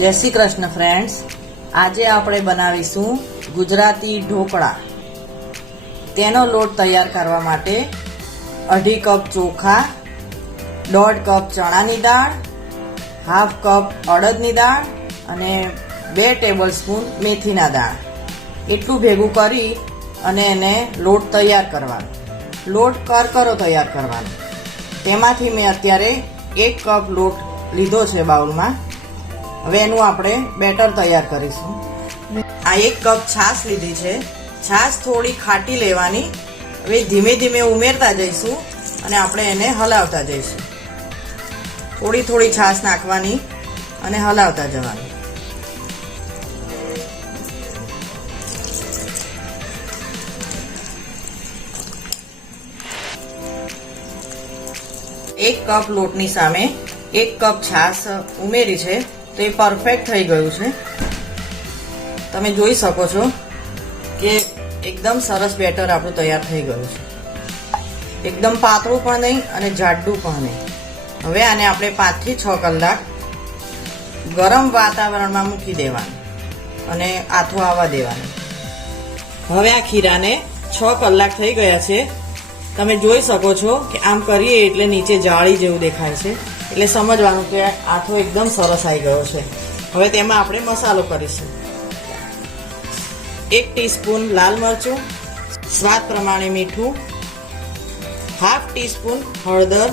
जय श्री कृष्ण फ्रेंड्स। आज આપણે બનાવીશું ગુજરાતી ઢોકળા। તેનો લોટ તૈયાર કરવા માટે 2.5 કપ ચોખા, 1.5 કપ ચણાની દાળ, 1/2 કપ અડદની દાળ અને 2 ટેબલસ્પૂન મેથીના દાળ એટલું ભેગું કરી અને એને લોટ તૈયાર કરવાનો। લોટ કરકરો તૈયાર કરવાનો। તેમાંથી મેં અત્યારે 1 કપ લોટ લીધો છે બાઉલમાં। હવે એનું આપણે બેટર તૈયાર કરીશું। આ 1 કપ છાશ લીધી છે। છાશ થોડી ખાટી લેવાની। હવે ધીમે ધીમે ઉમેરતા જઈશું અને આપણે એને હલાવતા જઈશું। થોડી થોડી છાશ નાખવાની અને હલાવતા જવાનું। એક કપ લોટની સામે 1 કપ છાશ ઉમેરી છે તો એ પરફેક્ટ થઈ ગયું છે। તમે જોઈ શકો છો કે એકદમ સરસ બેટર આપણું તૈયાર થઈ ગયું છે। એકદમ પાતળું પણ નહીં અને જાડું પણ નહીં। હવે આને આપણે 5 થી 6 કલાક ગરમ વાતાવરણમાં મૂકી દેવાનું અને આથો આવવા દેવાનું। હવે આ ખીરાને 6 કલાક થઈ ગયા છે। તમે જોઈ શકો છો કે આમ કરીએ એટલે નીચે જાળી જેવું દેખાય છે, એટલે સમજવાનું કે આથો એકદમ સરસ આવી ગયો છે। હવે તેમાં આપણે મસાલો કરીશું। 1 ટીસ્પૂન લાલ મરચું, સ્વાદ પ્રમાણે મીઠું, 1/2 ટીસ્પૂન હળદર,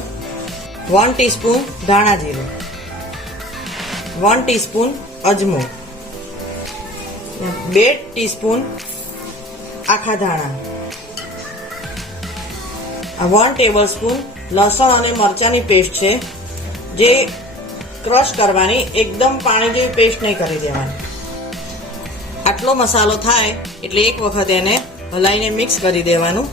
1 ટીસ્પૂન ધાણા જીરું, 1 ટીસ્પૂન અજમો, 2 ટીસ્પૂન આખા ધાણા, 1 ટેબલસ્પૂન લસણ અને મરચાંની પેસ્ટ છે, જે ક્રશ કરવાની, એકદમ પાણી જેવી પેસ્ટ નહીં કરી દેવાની। આટલો મસાલો થાય એટલે એક વખત એને હલાઈને મિક્સ કરી દેવાનું।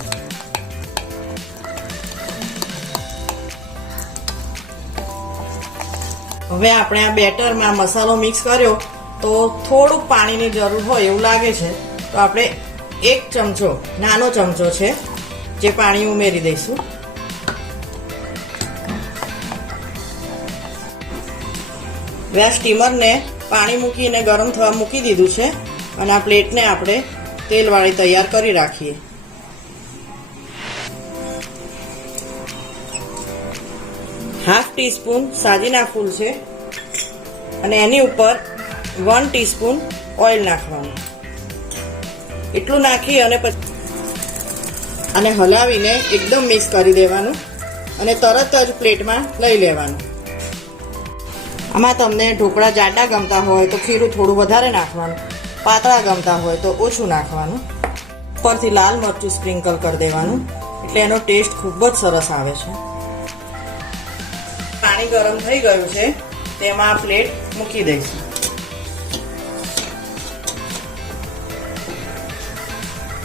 હવે આપણે આ બેટરમાં મસાલો મિક્સ કર્યો તો થોડુંક પાણીની જરૂર હોય એવું લાગે છે, તો આપણે 1 ચમચો, નાનો ચમચો છે જે પાણી ઉમેરી દઈશું। હવે આ સ્ટીમરને પાણી મૂકીને ગરમ થવા મૂકી દીધું છે અને આ પ્લેટને આપણે તેલવાળી તૈયાર કરી રાખીએ। ½ ટીસ્પૂન સાજીના ફૂલ છે અને એની ઉપર 1 ટીસ્પૂન ઓઇલ નાખવાનું। એટલું નાખી અને પછી અને હલાવીને એકદમ મિક્સ કરી દેવાનું અને તરત જ પ્લેટમાં લઈ લેવાનું। આમાં તમને ઢોકળા જાડા ગમતા હોય તો ખીરું થોડું વધારે નાખવાનું, પાતળા ગમતા હોય તો ઓછું નાખવાનું। ઉપરથી લાલ મરચું સ્પ્રિંકલ કરી દેવાનું, એટલે એનો ટેસ્ટ ખૂબ જ સરસ આવે છે। પાણી ગરમ થઈ ગયું છે, તેમાં પ્લેટ મૂકી દઈશું।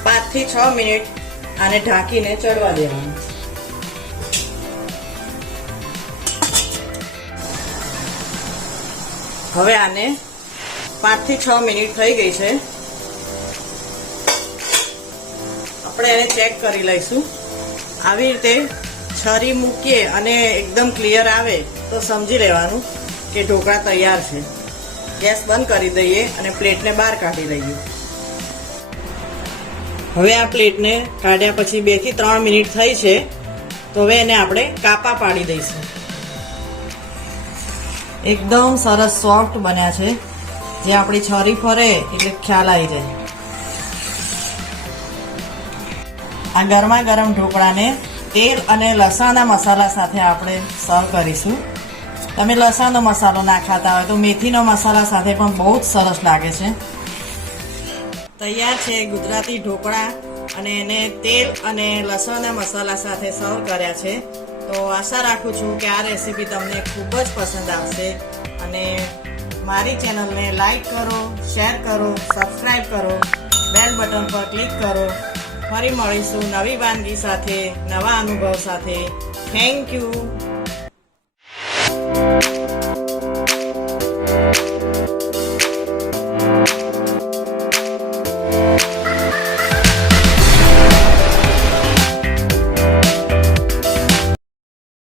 પાંચ થી 6 મિનિટ આને ઢાંકીને ચડવા દેવાનું। હવે આને 5 થી 6 મિનિટ થઈ ગઈ છે। આપણે એને ચેક કરી લઈશું। આવી રીતે છરી મૂકીએ અને એકદમ ક્લિયર આવે તો સમજી લેવાનું કે ઢોકળા તૈયાર છે। ગેસ બંધ કરી દઈએ અને પ્લેટને બહાર કાઢી લઈએ। હવે આ પ્લેટને કાઢ્યા પછી 2 થી 3 મિનિટ થઈ છે, તો હવે એને આપણે કાપા પાડી દઈશું। એકદમ સરસ સોફ્ટ બન્યા છે, જે આપણી છરી ફરે એટલે ખ્યાલ આવી જાય। આ ગરમા ગરમ ઢોકળાને તેલ અને લસણના મસાલા સાથે આપણે સર્વ કરીશું। તમે લસણનો મસાલો ના ખાતા હોય તો મેથીનો મસાલા સાથે પણ બહુ જ સરસ લાગે છે। તૈયાર છે ગુજરાતી ઢોકળા અને એને તેલ અને લસણના મસાલા સાથે સર્વ કર્યા છે। તો આશા રાખું છું કે આ રેસીપી તમને ખૂબ જ પસંદ આવશે અને મારી ચેનલને લાઈક કરો, શેર કરો, સબસ્ક્રાઈબ કરો, બેલ બટન પર ક્લિક કરો। ફરી મળીશું નવી વાનગી સાથે, નવા અનુભવ સાથે। Thank you.